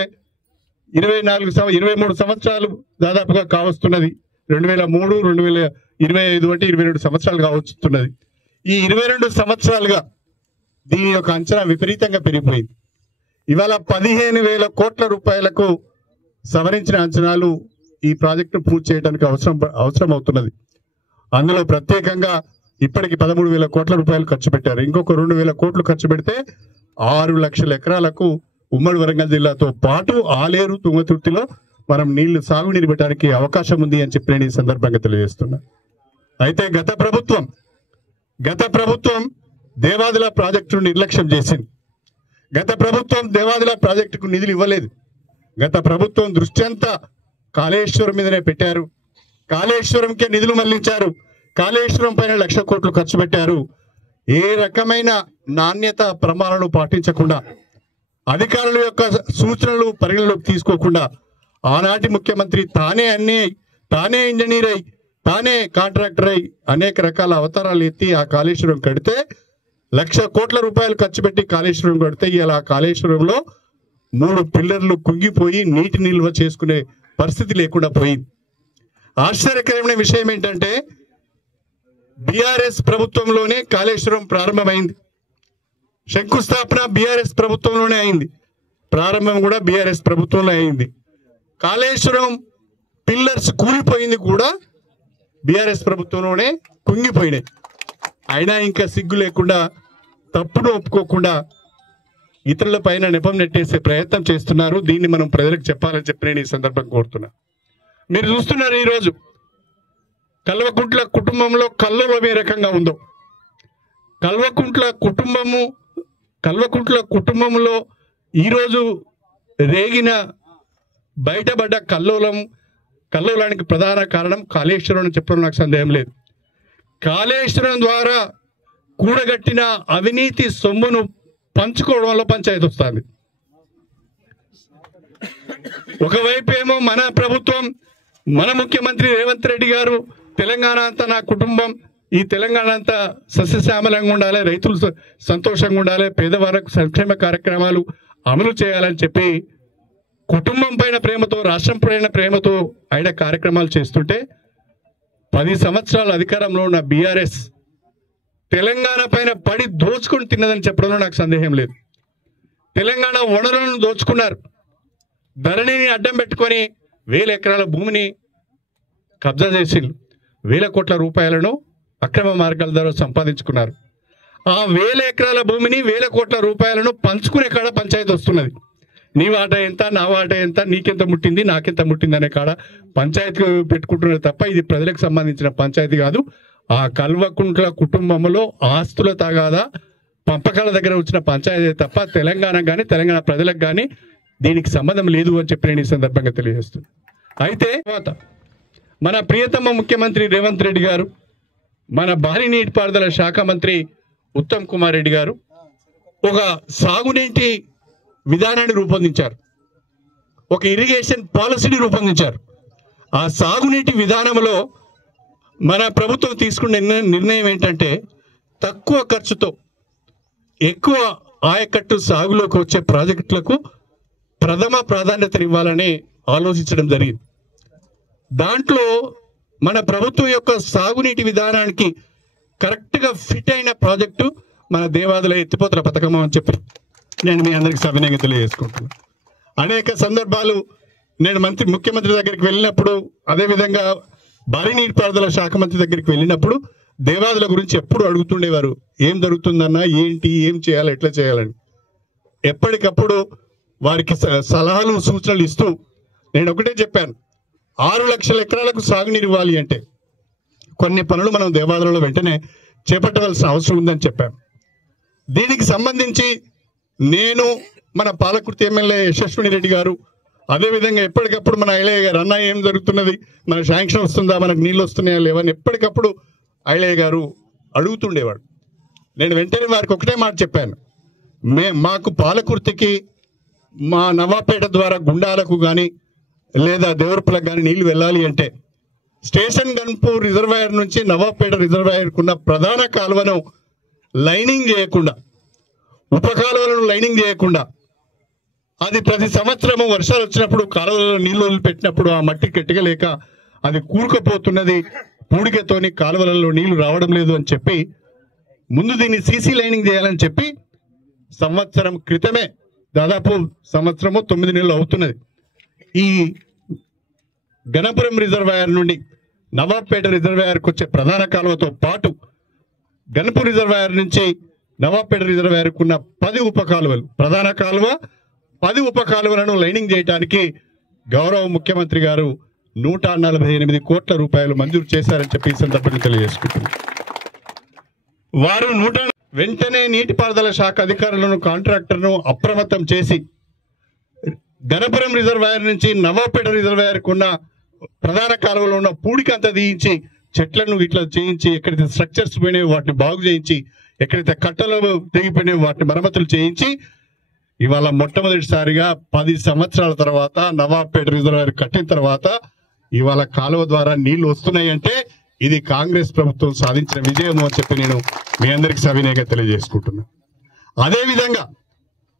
23 సంవత్సరాలు దాదాపుగా కావస్తున్నది. 2003, 2025 అంటే 22 సంవత్సరాలు కావస్తున్నది. ఈ 22 సంవత్సరాలుగా దీని యొక్క అంచనా విపరీతంగా పెరిగిపోయింది. ఇవాళ 15,000 కోట్ల రూపాయలకు సవరించిన అంచనాలు ఈ ప్రాజెక్టును పూర్తి చేయడానికి అవసరం అవుతున్నది. అందులో ప్రత్యేకంగా ఇప్పటికి 13,000 కోట్ల రూపాయలు ఖర్చు పెట్టారు. ఇంకొక 2,000 కోట్లు ఖర్చు పెడితే 6 లక్షల ఎకరాలకు ఉమ్మడి వరంగల్ జిల్లాతో పాటు ఆలేరు, తుంగతుర్తిలో మనం సాగునీరు పెట్టడానికి అవకాశం ఉంది అని చెప్పి నేను ఈ సందర్భంగా తెలియజేస్తున్నా. అయితే గత ప్రభుత్వం దేవాదుల ప్రాజెక్టును నిర్లక్ష్యం చేసింది. గత ప్రభుత్వం దేవాదుల ప్రాజెక్టుకు నిధులు ఇవ్వలేదు. గత ప్రభుత్వం దృష్టి అంతా కాళేశ్వరం మీదనే పెట్టారు. కాళేశ్వరంకే నిధులు మళ్లించారు. కాళేశ్వరం పైన 1,00,000 కోట్లు ఖర్చు పెట్టారు. ఏ రకమైన నాణ్యత ప్రమాణాలను పాటించకుండా, అధికారుల యొక్క సూచనలు పరిగణలోకి తీసుకోకుండా ఆనాటి ముఖ్యమంత్రి తానే ఇంజనీర్ అయి, తానే కాంట్రాక్టర్ అయి అనేక రకాల అవతారాలు ఎత్తి ఆ కాళేశ్వరం కడితే 1,00,000 కోట్ల రూపాయలు ఖర్చు పెట్టి కాళేశ్వరం కడితే ఇలా కాళేశ్వరంలో 3 పిల్లర్లు కుంగిపోయి నీటి నిల్వ చేసుకునే పరిస్థితి లేకుండా పోయింది. ఆశ్చర్యకరమైన విషయం ఏంటంటే బీఆర్ఎస్ ప్రభుత్వంలోనే కాళేశ్వరం ప్రారంభమైంది. శంకుస్థాపన బీఆర్ఎస్ ప్రభుత్వంలోనే అయింది, ప్రారంభం కూడా బీఆర్ఎస్ ప్రభుత్వంలో అయింది. కాళేశ్వరం పిల్లర్స్ కూలిపోయింది కూడా బీఆర్ఎస్ ప్రభుత్వంలోనే, కుంగిపోయినాయి. అయినా ఇంకా సిగ్గు లేకుండా, తప్పును ఒప్పుకోకుండా ఇతరుల పైన నెపం నెట్టేసే ప్రయత్నం చేస్తున్నారు. దీన్ని మనం ప్రజలకు చెప్పాలని చెప్పి నేను ఈ సందర్భం కోరుతున్నా. మీరు చూస్తున్నారు ఈరోజు కల్వకుంట్ల కుటుంబంలో కల్లోలం ఏ రకంగా ఉందో. కల్వకుంట్ల కుటుంబంలో ఈరోజు రేగిన బయటపడ్డ కల్లోలానికి ప్రధాన కారణం కాళేశ్వరం అని చెప్పడం నాకు సందేహం లేదు. కాళేశ్వరం ద్వారా కూడగట్టిన అవినీతి సొమ్మును పంచుకోవడం వల్ల పంచాయతీ వస్తుంది. ఒకవైపు ఏమో మన ప్రభుత్వం, మన ముఖ్యమంత్రి రేవంత్ రెడ్డి గారు తెలంగాణ అంతా నా కుటుంబం, ఈ తెలంగాణ అంతా సస్యశ్యామలంగా ఉండాలి, రైతులు సంతోషంగా ఉండాలి, పేదవారికి సంక్షేమ కార్యక్రమాలు అమలు చేయాలని చెప్పి కుటుంబం పైన ప్రేమతో, రాష్ట్రం పైన ప్రేమతో ఆయన కార్యక్రమాలు చేస్తుంటే 10 సంవత్సరాల అధికారంలో ఉన్న బీఆర్ఎస్ తెలంగాణ పైన పడి దోచుకొని తిన్నదని చెప్పడంలో నాకు సందేహం లేదు. తెలంగాణ వనరులను దోచుకున్నారు. ధరణిని అడ్డం పెట్టుకొని 1000 ఎకరాల భూమిని కబ్జా చేసి 1,000 కోట్ల రూపాయలను అక్రమ మార్గాల ద్వారా సంపాదించుకున్నారు. ఆ 1,000 ఎకరాల భూమిని 1,000 కోట్ల రూపాయలను పంచుకునే కాడ పంచాయతీ వస్తున్నది. నీ వాట ఎంత, నా వాట ఎంత, నీకెంత ముట్టింది, నాకెంత ముట్టింది అనే కాడ పంచాయతీ పెట్టుకుంటున్నారు తప్ప ఇది ప్రజలకు సంబంధించిన పంచాయతీ కాదు. ఆ కల్వకుంట్ల కుటుంబంలో ఆస్తుల తగాదా పంపకాల దగ్గర వచ్చిన పంచాయతీ తప్ప తెలంగాణ కానీ తెలంగాణ ప్రజలకు కానీ దీనికి సంబంధం లేదు అని చెప్పి నేను ఈ సందర్భంగా తెలియజేస్తున్నాను. అయితే మన ప్రియతమ ముఖ్యమంత్రి రేవంత్ రెడ్డి గారు, మన భారీ నీటిపారుదల శాఖ మంత్రి ఉత్తమ్ కుమార్ రెడ్డి గారు ఒక సాగునీటి విధానాన్ని రూపొందించారు, ఒక ఇరిగేషన్ పాలసీని రూపొందించారు. ఆ సాగునీటి విధానంలో మన ప్రభుత్వం తీసుకున్న నిర్ణయం ఏంటంటే తక్కువ ఖర్చుతో ఎక్కువ ఆయకట్టు సాగులోకి వచ్చే ప్రాజెక్టులకు ప్రథమ ప్రాధాన్యతనివ్వాలని ఆలోచించడం జరిగింది. దాంట్లో మన ప్రభుత్వం యొక్క సాగునీటి విధానానికి కరెక్ట్గా ఫిట్ అయిన ప్రాజెక్టు మన దేవాదుల ఎత్తిపోతల పథకం అని చెప్పి నేను మీ అందరికీ సవినయంగా తెలియజేసుకుంటున్నాను. అనేక సందర్భాలు నేను ముఖ్యమంత్రి దగ్గరికి వెళ్ళినప్పుడు, అదేవిధంగా భారీ నీటిపారుదల శాఖ మంత్రి దగ్గరికి వెళ్ళినప్పుడు దేవాదుల గురించి ఎప్పుడు అడుగుతుండేవారు, ఏం జరుగుతుందన్నా, ఏంటి, ఏం చేయాలి, ఎట్లా చేయాలని. ఎప్పటికప్పుడు వారికి సలహాలు సూచనలు ఇస్తూ నేను ఒకటే చెప్పాను, 6 లక్షల ఎకరాలకు సాగునీరు ఇవ్వాలి అంటే కొన్ని పనులు మనం దేవాలయంలో వెంటనే చేపట్టవలసిన అవసరం ఉందని చెప్పాను. దీనికి సంబంధించి నేను మన పాలకుర్తి ఎమ్మెల్యే యశస్విని రెడ్డి గారు, అదేవిధంగా ఎప్పటికప్పుడు మన ఐలయ్య గారు, అన్న ఏం జరుగుతున్నది, మన శాంక్షన్ వస్తుందా, మనకు నీళ్ళు వస్తున్నాయా లేవని ఎప్పటికప్పుడు ఐలయ్య గారు అడుగుతుండేవాడు. నేను వెంటనే వారికి ఒకటే మాట చెప్పాను, మాకు పాలకుర్తికి మా నవాపేట ద్వారా గుండాలకు కానీ లేదా దేవరపల్లకు కానీ నీళ్లు వెళ్ళాలి అంటే స్టేషన్ గన్పూర్ రిజర్వాయర్ నుంచి నవాపేట రిజర్వాయర్కున్న ప్రధాన కాలువను లైనింగ్ చేయకుండా, ఉపకాలువలను లైనింగ్ చేయకుండా, అది ప్రతి సంవత్సరము వర్షాలు వచ్చినప్పుడు కాలువలలో నీళ్లు వదిలిపెట్టినప్పుడు ఆ మట్టి గట్టిగలేక అది కూరుకుపోతున్నది, పూడికతోని కాలువలలో నీళ్లు రావడం లేదు అని చెప్పి ముందు దీన్ని సీసీ లైనింగ్ చేయాలని చెప్పి సంవత్సరం క్రితమే, దాదాపు సంవత్సరము 9 నెలలు అవుతున్నది, ఈ గణపురం రిజర్వాయర్ నుండి నవాబ్పేట రిజర్వాయర్కి వచ్చే ప్రధాన కాలువతో పాటు గణపూర్ రిజర్వాయర్ నుంచి నవాబ్పేట రిజర్వాయర్కు ఉన్న 10 ఉపకాలువలు, ప్రధాన కాలువ 10 ఉపకాలువలను లైనింగ్ చేయడానికి గౌరవ ముఖ్యమంత్రి గారు 148 కోట్ల రూపాయలు మంజూరు చేశారని చెప్పి ఈ సందర్భంగా తెలియజేసుకుంటున్నారు. వారు వెంటనే నీటిపారుదల శాఖ అధికారులను, కాంట్రాక్టర్ను అప్రమత్తం చేసి గణపురం రిజర్వాయర్ నుంచి నవాబ్పేట రిజర్వాయర్కు ఉన్న ప్రధాన కాలువలో ఉన్న పూడికంతా తీయించి, చెట్లను ఇట్లా చేయించి, ఎక్కడైతే స్ట్రక్చర్స్ పోయినాయో వాటిని బాగు చేయించి, ఎక్కడైతే కట్టలు తెగిపోయినాయో వాటిని మరమ్మతులు చేయించి ఇవాళ మొట్టమొదటిసారిగా 10 సంవత్సరాల తర్వాత నవాబ్పేట రిజర్వాయర్ కట్టిన తర్వాత ఇవాళ కాలువ ద్వారా నీళ్లు వస్తున్నాయంటే ఇది కాంగ్రెస్ ప్రభుత్వం సాధించిన విజయం అని చెప్పి నేను మీ అందరికి సవినయంగా తెలియజేసుకుంటున్నా. అదేవిధంగా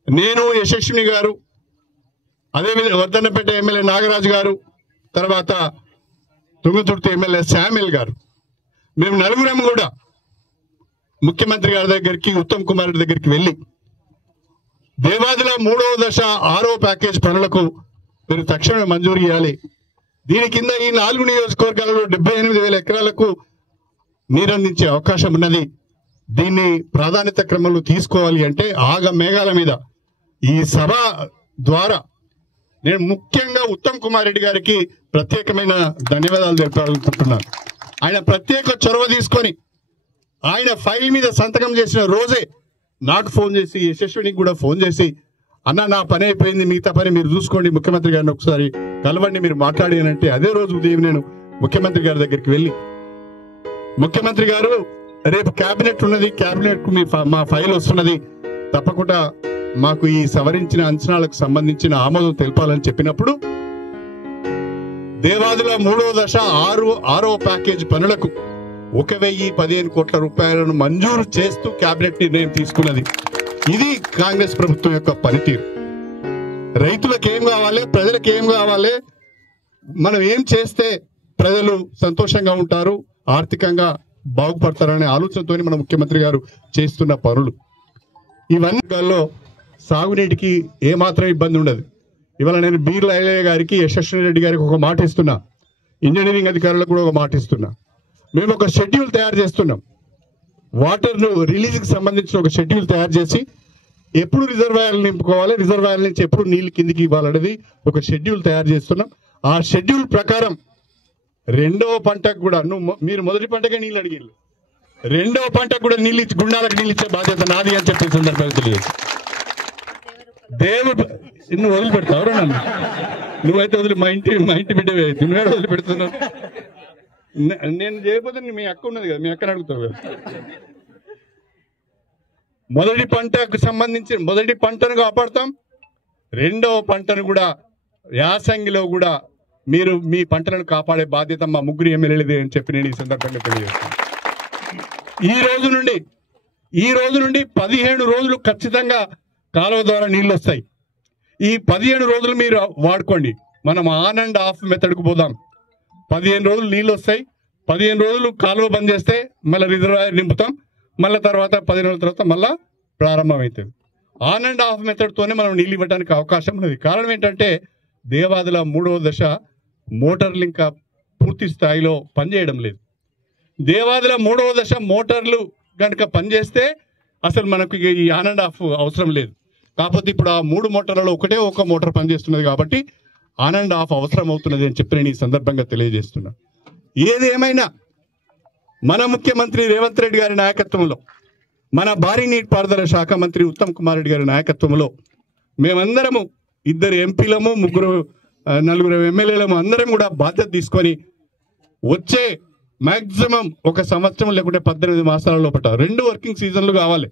నేను, యశస్విని గారు, అదేవిధంగా వర్ధన్నపేట ఎమ్మెల్యే నాగరాజు గారు, తర్వాత తుంగతుర్తి ఎమ్మెల్యే శామ్యుల్ గారు, మేము నలుగురం కూడా ముఖ్యమంత్రి గారి దగ్గరికి, ఉత్తమ్ కుమార్ రెడ్డి దగ్గరికి వెళ్ళి దేవాదుల 3వ దశ 6వ ప్యాకేజ్ పనులకు మీరు తక్షణమే మంజూరు ఇవ్వాలి, దీని కింద ఈ 4 నియోజకవర్గాలలో 78,000 ఎకరాలకు నీరందించే అవకాశం ఉన్నది, దీన్ని ప్రాధాన్యత క్రమంలో తీసుకోవాలి అంటే ఆగ మేఘాల మీద ఈ సభ ద్వారా నేను ముఖ్యంగా ఉత్తమ్ కుమార్ రెడ్డి గారికి ప్రత్యేకమైన ధన్యవాదాలు తెలపాలనుకుంటున్నాను. ఆయన ప్రత్యేక చొరవ తీసుకొని ఆయన ఫైల్ మీద సంతకం చేసిన రోజే నాకు ఫోన్ చేసి, యశస్వినికి కూడా ఫోన్ చేసి, అన్న నా పని అయిపోయింది, మిగతా పని మీరు చూసుకోండి, ముఖ్యమంత్రి గారిని ఒకసారి కలవండి, మీరు మాట్లాడి అంటే అదే రోజు ఉదయం నేను ముఖ్యమంత్రి గారి దగ్గరికి వెళ్ళి, ముఖ్యమంత్రి గారు రేపు క్యాబినెట్ ఉన్నది, క్యాబినెట్ కు మా ఫైల్ వస్తున్నది, తప్పకుండా మాకు ఈ సవరించిన అంచనాలకు సంబంధించిన ఆమోదం తెలపాలని చెప్పినప్పుడు దేవాదుల 3వ దశ 6వ ప్యాకేజ్ పనులకు 1,015 కోట్ల రూపాయలను మంజూరు చేస్తూ కేబినెట్ నిర్ణయం తీసుకున్నది. ఇది కాంగ్రెస్ ప్రభుత్వం యొక్క పనితీరు. రైతులకు ఏం కావాలి, ప్రజలకు ఏం కావాలి, మనం ఏం చేస్తే ప్రజలు సంతోషంగా ఉంటారు, ఆర్థికంగా బాగుపడతారనే ఆలోచనతో మన ముఖ్యమంత్రి గారు చేస్తున్న పనులు ఇవన్నీ సాగునీటికి ఏమాత్రం ఇబ్బంది ఉండదు. ఇవాళ నేను బీర్ల ఐలయ్య గారికి, యశస్విని రెడ్డి గారికి ఒక మాట ఇస్తున్నా, ఇంజనీరింగ్ అధికారులకు కూడా ఒక మాట ఇస్తున్నా. మేము ఒక షెడ్యూల్ తయారు చేస్తున్నాం, వాటర్ రిలీజ్కి సంబంధించిన ఒక షెడ్యూల్ తయారు చేసి ఎప్పుడు రిజర్వాయర్లు నింపుకోవాలి, రిజర్వాయర్ నుంచి ఎప్పుడు నీళ్ళు కిందికి ఇవ్వాలనేది ఒక షెడ్యూల్ తయారు చేస్తున్నాం. ఆ షెడ్యూల్ ప్రకారం 2వ పంటకు కూడా మీరు మొదటి పంటకే నీళ్ళు అడిగారు, 2వ పంటకు కూడా నీళ్ళు ఇచ్చి, గుండాలకు నీళ్ళు ఇచ్చే బాధ్యత నాది అని చెప్పే సందర్భంగా తెలియదు. దేవుడు నువ్వు వదిలిపెడతావు నన్ను, నువ్వైతే వదిలి మా ఇంటి బిడ్డవే అయితే నువ్వే వదిలిపెడుతున్నావు. నేను చేయకపోతే మీ అక్క ఉన్నది కదా, మీ అక్కని అడుగుతావు కదా. మొదటి పంటకు సంబంధించి మొదటి పంటను కాపాడుతాం, 2వ పంటను కూడా యాసంగిలో కూడా మీరు మీ పంటలను కాపాడే బాధ్యత మా ముగ్గురు ఎమ్మెల్యేలదే అని చెప్పి నేను ఈ సందర్భంగా తెలియజేస్తాను. ఈ రోజు నుండి 17 రోజులు ఖచ్చితంగా కాలువ ద్వారా నీళ్ళు వస్తాయి. ఈ 17 రోజులు మీరు వాడుకోండి. మనం ఆన్ అండ్ ఆఫ్ మెథడ్కు పోదాం. 15 రోజులు నీళ్ళు వస్తాయి, 15 రోజులు కాలువ బంద్ చేస్తే మళ్ళీ రిజర్వాయర్ నింపుతాం, మళ్ళీ తర్వాత 15 రోజుల తర్వాత మళ్ళీ ప్రారంభమవుతుంది. ఆన్ అండ్ ఆఫ్ మెథడ్తోనే మనం నీళ్ళు ఇవ్వడానికి అవకాశం ఉన్నది. కారణం ఏంటంటే దేవాదుల 3వ దశ మోటార్లు ఇంకా పూర్తి స్థాయిలో పనిచేయడం లేదు. దేవాదుల 3వ దశ మోటార్లు కనుక పనిచేస్తే అసలు మనకు ఈ ఆన్ అండ్ ఆఫ్ అవసరం లేదు. కాకపోతే ఇప్పుడు ఆ 3 మోటార్లలో ఒకటే ఒక మోటార్ పనిచేస్తున్నది కాబట్టి ఆన్ అండ్ ఆఫ్ అవసరం అవుతున్నది అని చెప్పి నేను ఈ సందర్భంగా తెలియజేస్తున్నా. ఏదేమైనా మన ముఖ్యమంత్రి రేవంత్ రెడ్డి గారి నాయకత్వంలో, మన భారీ నీటిపారుదల శాఖ మంత్రి ఉత్తమ్ కుమార్ రెడ్డి గారి నాయకత్వంలో మేమందరము 2 ఎంపీలము 4 ఎమ్మెల్యేలము అందరం కూడా బాధ్యత తీసుకొని వచ్చే మాక్సిమం 1 సంవత్సరం లేకుంటే 18 మాసాల లోపల 2 వర్కింగ్ సీజన్లు కావాలి.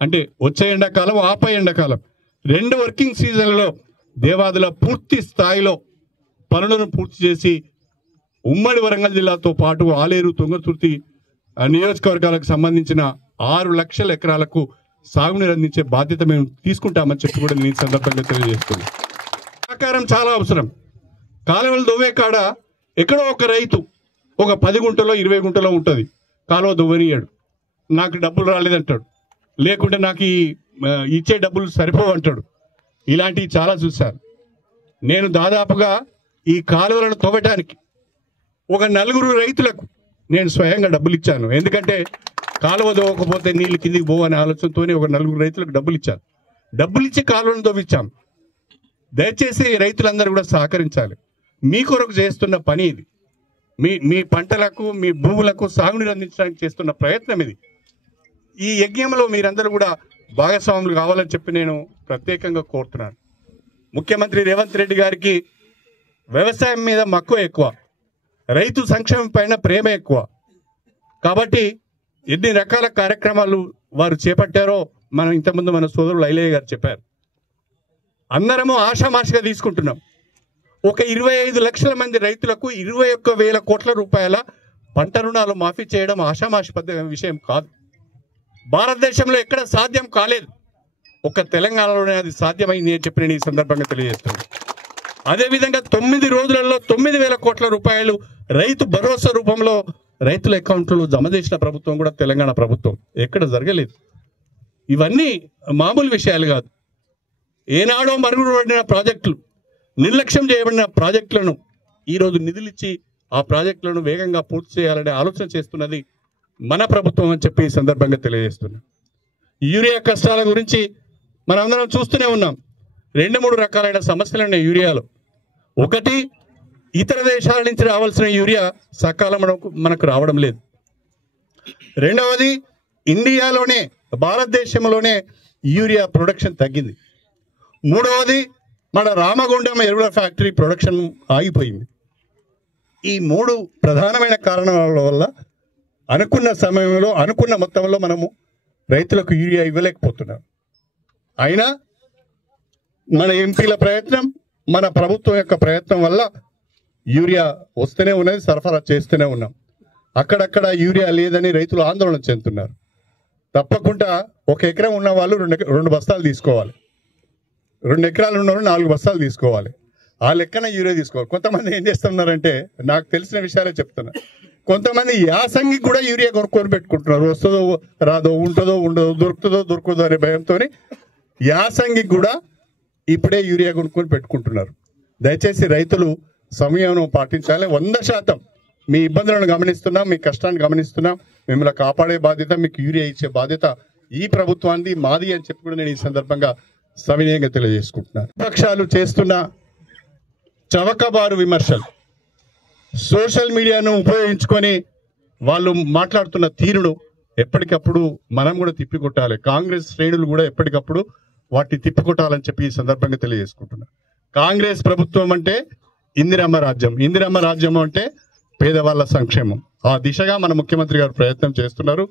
అంటే వచ్చే ఎండాకాలం ఆపై ఎండాకాలం 2 వర్కింగ్ సీజన్లలో దేవాదుల పూర్తి స్థాయిలో పనులను పూర్తి చేసి ఉమ్మడి వరంగల్ జిల్లాతో పాటు ఆలేరు తుంగతుర్తి నియోజకవర్గాలకు సంబంధించిన 6 లక్షల ఎకరాలకు సాగునీరు అందించే బాధ్యత మేము తీసుకుంటామని చెప్పి కూడా నేను ఈ సందర్భంగా తెలియజేస్తున్నాను. సహకారం చాలా అవసరం. కాలువలు దువ్వే కాడ ఎక్కడో ఒక రైతు ఒక 10 గుంటలో 20 గుంటలో ఉంటుంది, కాలువ దువ్వనియాడు, నాకు డబ్బులు రాలేదంటాడు, లేకుంటే నాకు ఇచ్చే డబ్బులు సరిపోవు అంటాడు. ఇలాంటివి చాలా చూశాను. నేను దాదాపుగా ఈ కాలువలను తవ్వటానికి ఒక 4 రైతులకు నేను స్వయంగా డబ్బులు ఇచ్చాను. ఎందుకంటే కాలువ తవ్వకపోతే నీళ్ళు కిందికి పోవనే ఆలోచనతోనే ఒక 4 రైతులకు డబ్బులు ఇచ్చాను. డబ్బులు ఇచ్చి కాలువలను తవ్వించాం. దయచేసి రైతులందరూ కూడా సహకరించాలి. మీ కొరకు చేస్తున్న పని ఇది. మీ పంటలకు మీ భూములకు సాగునీరు అందించడానికి చేస్తున్న ప్రయత్నం ఇది. ఈ యజ్ఞంలో మీరందరూ కూడా భాగస్వాములు కావాలని చెప్పి నేను ప్రత్యేకంగా కోరుతున్నాను. ముఖ్యమంత్రి రేవంత్ రెడ్డి గారికి వ్యవసాయం మీద మక్కువ ఎక్కువ, రైతు సంక్షేమం పైన ప్రేమ ఎక్కువ. కాబట్టి ఎన్ని రకాల కార్యక్రమాలు వారు చేపట్టారో మనం ఇంతకుముందు మన సోదరులు ఐలయ్య గారు చెప్పారు. అందరము ఆషామాషిగా తీసుకుంటున్నాం. ఒక 25 లక్షల మంది రైతులకు 21,000 కోట్ల రూపాయల పంట రుణాలు మాఫీ చేయడం ఆషామాషి విషయం కాదు. భారతదేశంలో ఎక్కడ సాధ్యం కాలేదు, ఒక తెలంగాణలోనే అది సాధ్యమైంది అని చెప్పి నేను ఈ సందర్భంగా తెలియజేస్తున్నాను. అదేవిధంగా 9 రోజులలో 9,000 కోట్ల రూపాయలు రైతు భరోసా రూపంలో రైతుల అకౌంట్లో జమ చేసిన ప్రభుత్వం కూడా తెలంగాణ ప్రభుత్వం. ఎక్కడ జరగలేదు. ఇవన్నీ మామూలు విషయాలు కాదు. ఏనాడో మరుగుపడిన ప్రాజెక్టులు, నిర్లక్ష్యం చేయబడిన ప్రాజెక్టులను ఈరోజు నిధులిచ్చి ఆ ప్రాజెక్టులను వేగంగా పూర్తి చేయాలనే ఆలోచన చేస్తున్నది మన ప్రభుత్వం అని చెప్పి ఈ సందర్భంగా తెలియజేస్తున్నాం. యూరియా కష్టాల గురించి మనందరం చూస్తూనే ఉన్నాం. 2-3 రకాలైన సమస్యలు ఉన్నాయి యూరియాలో. ఒకటి, ఇతర దేశాల నుంచి రావాల్సిన యూరియా సకాలంలో మనకు రావడం లేదు. రెండవది, ఇండియాలోనే భారతదేశంలోనే యూరియా ప్రొడక్షన్ తగ్గింది. మూడవది, మన రామగుండం ఎరువుల ఫ్యాక్టరీ ప్రొడక్షన్ ఆగిపోయింది. ఈ 3 ప్రధానమైన కారణాల వల్ల అనుకున్న సమయంలో అనుకున్న మొత్తంలో మనము రైతులకు యూరియా ఇవ్వలేకపోతున్నాం. అయినా మన ఎంపీల ప్రయత్నం, మన ప్రభుత్వం యొక్క ప్రయత్నం వల్ల యూరియా వస్తూనే ఉన్నది, సరఫరా చేస్తూనే ఉన్నాం. అక్కడక్కడ యూరియా లేదని రైతులు ఆందోళన చెందుతున్నారు. తప్పకుండా 1 ఎకరం ఉన్న వాళ్ళు 2 బస్తాలు తీసుకోవాలి, 2 ఎకరాలు ఉన్నవాళ్ళు 4 బస్తాలు తీసుకోవాలి. ఆ లెక్కన యూరియా తీసుకోవాలి. కొంతమంది ఏం చేస్తున్నారంటే, నాకు తెలిసిన విషయాలే చెప్తున్నా, కొంతమంది యాసంగి కూడా యూరియా కొనుక్కొని పెట్టుకుంటున్నారు. వస్తుందో రాదో, ఉంటుందో ఉండదో, దొరుకుతుందో దొరకదో అనే భయంతో యాసంగి కూడా ఇప్పుడే యూరియా కొనుక్కొని పెట్టుకుంటున్నారు. దయచేసి రైతులు సంయమనం పాటించాలి. 100% మీ ఇబ్బందులను గమనిస్తున్నాం, మీ కష్టాన్ని గమనిస్తున్నాం. మిమ్మల్ని కాపాడే బాధ్యత, మీకు యూరియా ఇచ్చే బాధ్యత ఈ ప్రభుత్వాన్ని, మాది అని చెప్పి కూడా నేను ఈ సందర్భంగా సవినయంగా తెలియజేసుకుంటున్నాను. విపక్షాలు చేస్తున్న చవకబారు విమర్శలు, సోషల్ మీడియాను ఉపయోగించుకొని వాళ్ళు మాట్లాడుతున్న తీరును ఎప్పటికప్పుడు మనం కూడా తిప్పికొట్టాలి. కాంగ్రెస్ శ్రేణులు కూడా ఎప్పటికప్పుడు వాటిని తిప్పికొట్టాలని చెప్పి ఈ సందర్భంగా తెలియజేసుకుంటున్నా. కాంగ్రెస్ ప్రభుత్వం అంటే ఇందిరమ్మ రాజ్యం, ఇందిరమ్మ రాజ్యం అంటే పేదవాళ్ళ సంక్షేమం. ఆ దిశగా మన ముఖ్యమంత్రి గారు ప్రయత్నం చేస్తున్నారు,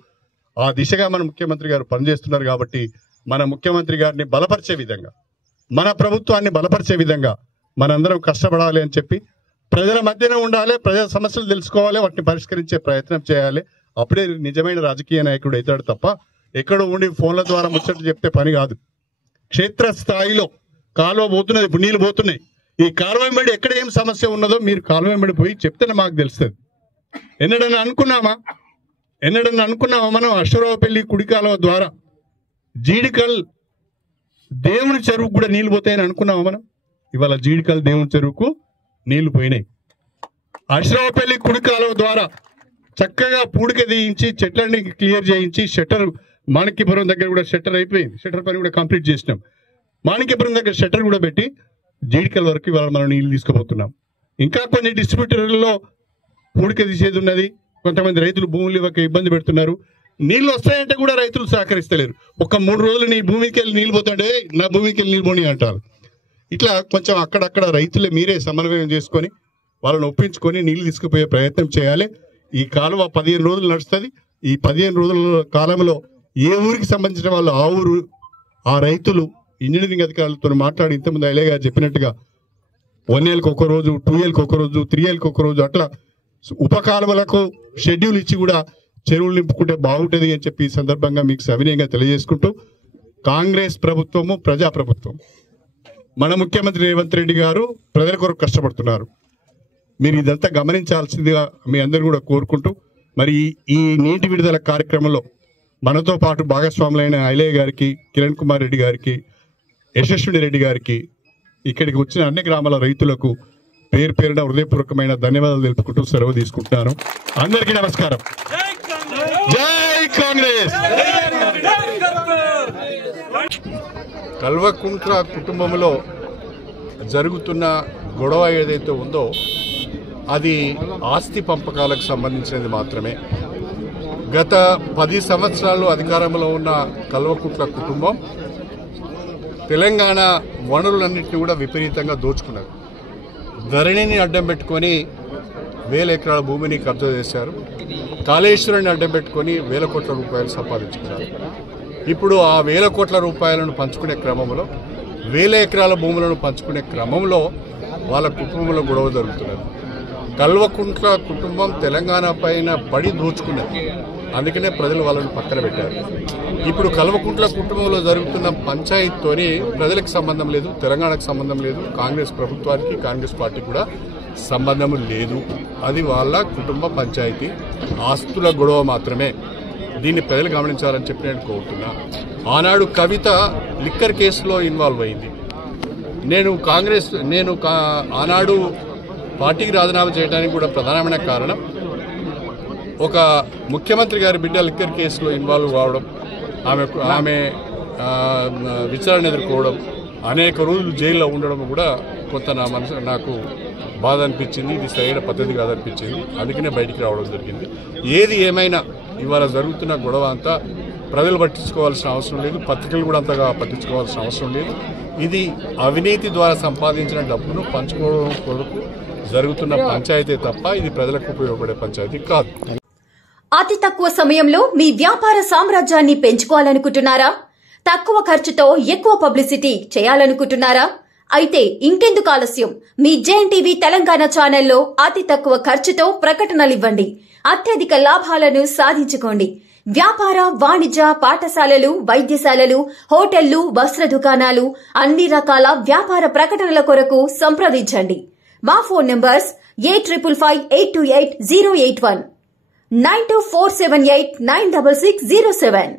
ఆ దిశగా మన ముఖ్యమంత్రి గారు పనిచేస్తున్నారు. కాబట్టి మన ముఖ్యమంత్రి గారిని బలపరిచే విధంగా, మన ప్రభుత్వాన్ని బలపరిచే విధంగా మనందరం కష్టపడాలి అని చెప్పి, ప్రజల మధ్యనే ఉండాలి, ప్రజల సమస్యలు తెలుసుకోవాలి, వాటిని పరిష్కరించే ప్రయత్నం చేయాలి. అప్పుడే నిజమైన రాజకీయ నాయకుడు అవుతాడు తప్ప ఎక్కడో ఉండి ఫోన్ల ద్వారా ముచ్చట్లు చెప్తే పని కాదు. క్షేత్ర స్థాయిలో కాలువ పోతున్నది, ఇప్పుడు నీళ్ళు పోతున్నాయి. ఈ కాలువ వెంబడి ఎక్కడ ఏం సమస్య ఉన్నదో మీరు కాలువ వెంబడి పోయి చెప్తేనే మాకు తెలుస్తుంది. ఎన్నడన్నా అనుకున్నామా మనం అశ్వరావుపల్లి కుడి కాలువ ద్వారా జీడికల్ దేవుని చెరువుకు కూడా నీళ్ళు పోతాయని అనుకున్నామా మనం? ఇవాళ జీడికల్ దేవుని చెరువుకు నీళ్లు పోయినాయి. అశ్వరావుపల్లి కుడి కాలువ ద్వారా చక్కగా పూడిక తీయించి చెట్లన్నీ క్లియర్ చేయించి షట్టర్, మాణిక్యపురం దగ్గర కూడా షట్టర్ అయిపోయింది, షట్టర్ పని కూడా కంప్లీట్ చేసినాం. మాణిక్యపురం దగ్గర షట్టర్ కూడా పెట్టి జీడికల్ వరకు ఇవాళ మనం నీళ్లు తీసుకుపోతున్నాం. ఇంకా కొన్ని డిస్ట్రిబ్యూటర్లలో పూడిక తీసేది ఉన్నది. కొంతమంది రైతులు భూములు ఇవ్వక ఇబ్బంది పెడుతున్నారు. నీళ్లు వస్తాయంటే కూడా రైతులు సహకరిస్తలేరు. ఒక 3 రోజులు నీ భూమికి వెళ్ళి నీళ్ళు పోతాంటే నా భూమికి వెళ్ళి నీళ్ళు పోనీ అంటారు. ఇట్లా కొంచెం అక్కడక్కడ రైతులే మీరే సమన్వయం చేసుకొని వాళ్ళని ఒప్పించుకొని నీళ్లు తీసుకుపోయే ప్రయత్నం చేయాలి. ఈ కాలువ 15 రోజులు నడుస్తుంది. ఈ 15 రోజుల కాలంలో ఏ ఊరికి సంబంధించిన వాళ్ళు ఆ ఊరు ఆ రైతులు ఇంజనీరింగ్ అధికారులతో మాట్లాడి ఇంతకుముందు ఐలయ్య గారు చెప్పినట్టుగా 1 ఏళ్ళకి ఒక రోజు, 2 ఏళ్ళకి ఒక రోజు, 3 ఏళ్ళకి ఒక రోజు అట్లా ఉపకాలువలకు షెడ్యూల్ ఇచ్చి కూడా చెరువులు నింపుకుంటే బాగుంటుంది అని చెప్పి ఈ సందర్భంగా మీకు సవినయంగా తెలియజేసుకుంటూ, కాంగ్రెస్ ప్రభుత్వము ప్రజాప్రభుత్వం, మన ముఖ్యమంత్రి రేవంత్ రెడ్డి గారు ప్రజల కొరకు కష్టపడుతున్నారు. మీరు ఇదంతా గమనించాల్సిందిగా మీ అందరూ కూడా కోరుకుంటూ, మరి ఈ నీటి విడుదల కార్యక్రమంలో మనతో పాటు భాగస్వాములైన ఐలయ్య గారికి, కిరణ్ కుమార్ రెడ్డి గారికి, యశస్విని రెడ్డి గారికి, ఇక్కడికి వచ్చిన అన్ని గ్రామాల రైతులకు పేరు పేరున హృదయపూర్వకమైన ధన్యవాదాలు తెలుపుకుంటూ సెలవు తీసుకుంటున్నాను. అందరికీ నమస్కారం. జై కాంగ్రెస్. కల్వకుంట్ల కుటుంబంలో జరుగుతున్న గొడవ ఏదైతే ఉందో అది ఆస్తి పంపకాలకు సంబంధించినది మాత్రమే. గత 10 సంవత్సరాలు అధికారంలో ఉన్న కల్వకుంట్ల కుటుంబం తెలంగాణ వనరులన్నింటినీ కూడా విపరీతంగా దోచుకున్నారు. ధరణిని అడ్డం పెట్టుకొని 1000 ఎకరాల భూమిని కబ్జా చేశారు. కాళేశ్వరాన్ని అడ్డం పెట్టుకొని 1000 కోట్ల రూపాయలు సంపాదించుకున్నారు. ఇప్పుడు ఆ 1000 కోట్ల రూపాయలను పంచుకునే క్రమంలో 1000 ఎకరాల భూములను పంచుకునే క్రమంలో వాళ్ళ కుటుంబంలో గొడవ జరుగుతున్నది. కల్వకుంట్ల కుటుంబం తెలంగాణ పైన పడి దోచుకున్నది. అందుకనే ప్రజలు వాళ్ళని పక్కన పెట్టారు. ఇప్పుడు కల్వకుంట్ల కుటుంబంలో జరుగుతున్న పంచాయతీతోని ప్రజలకు సంబంధం లేదు, తెలంగాణకు సంబంధం లేదు, కాంగ్రెస్ ప్రభుత్వానికి, కాంగ్రెస్ పార్టీకి కూడా సంబంధం లేదు. అది వాళ్ళ కుటుంబ పంచాయతీ, ఆస్తుల గొడవ మాత్రమే. దీన్ని ప్రజలు గమనించాలని చెప్పి నేను కోరుతున్నా. ఆనాడు కవిత లిక్కర్ కేసులో ఇన్వాల్వ్ అయింది. నేను ఆనాడు పార్టీకి రాజీనామా చేయడానికి కూడా ప్రధానమైన కారణం ఒక ముఖ్యమంత్రి గారి బిడ్డ లిక్కర్ కేసులో ఇన్వాల్వ్ కావడం, ఆమె విచారణ ఎదుర్కోవడం, అనేక రోజులు జైల్లో ఉండడం కూడా కొంత నాకు బాధ అనిపించింది. ఇది సరైన పద్ధతి కాదనిపించింది. అందుకనే బయటికి రావడం జరిగింది. ఏది ఏమైనా ఇవాళ జరుగుతున్న గొడవ అంతా ప్రజలు పట్టించుకోవాల్సిన అవసరం లేదు, పత్రికలు కూడా అంతగా పట్టించుకోవాల్సిన అవసరం లేదు. ఇది అవినీతి ద్వారా సంపాదించిన డబ్బును పంచుకోవడం కొరకు జరుగుతున్న పంచాయతీ తప్ప ఇది ప్రజలకు ఉపయోగపడే పంచాయతీ కాదు. అతి తక్కువ సమయంలో మీ వ్యాపార సామ్రాజ్యాన్ని పెంచుకోవాలనుకుంటున్నారా? తక్కువ ఖర్చుతో ఎక్కువ పబ్లిసిటీ చేయాలనుకుంటున్నారా? అయితే ఇంకెందుకు ఆలస్యం? మీ జేఎన్టీవీ తెలంగాణ ఛానల్లో అతి తక్కువ ఖర్చుతో ప్రకటనలివ్వండి. అత్యధిక లాభాలను సాధించుకోండి. వ్యాపార, వాణిజ్య, పాఠశాలలు, వైద్యశాలలు, హోటళ్లు, వస్త్ర దుకాణాలు, అన్ని రకాల వ్యాపార ప్రకటనల కొరకు సంప్రదించండి. మా ఫోన్ నంబర్స్ 8558288081, 9247896607.